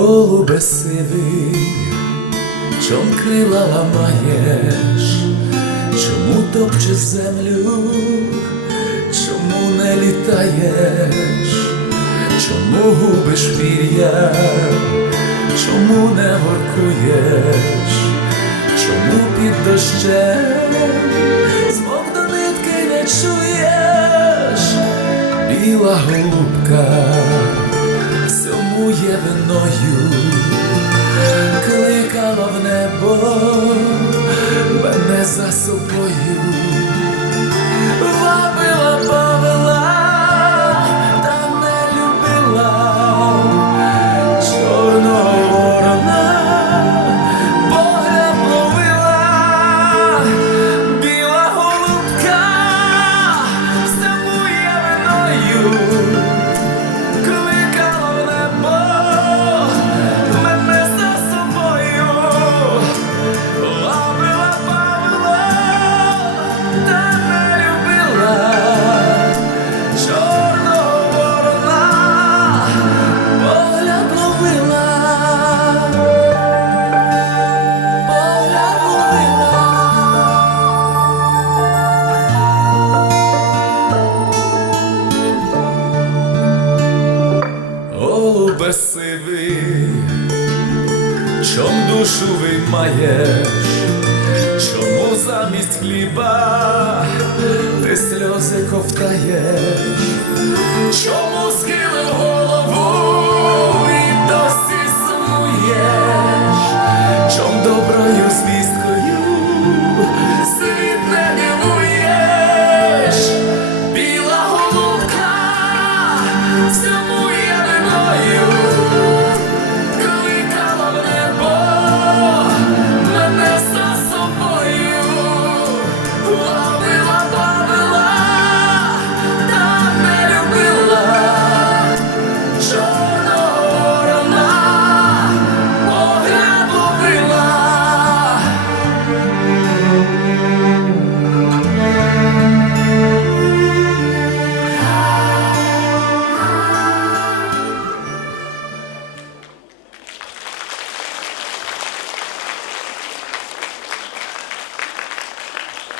голубе сивий, чом крила ламаєш, чому топчеш землю, чому не літаєш, чому губиш пір'я, чому не воркуєш, чому під дощем? Є виною кликала в небо мене за собою, Сивий, чом душу виймаєш, чому замість хліба ти сльози ковтаєш,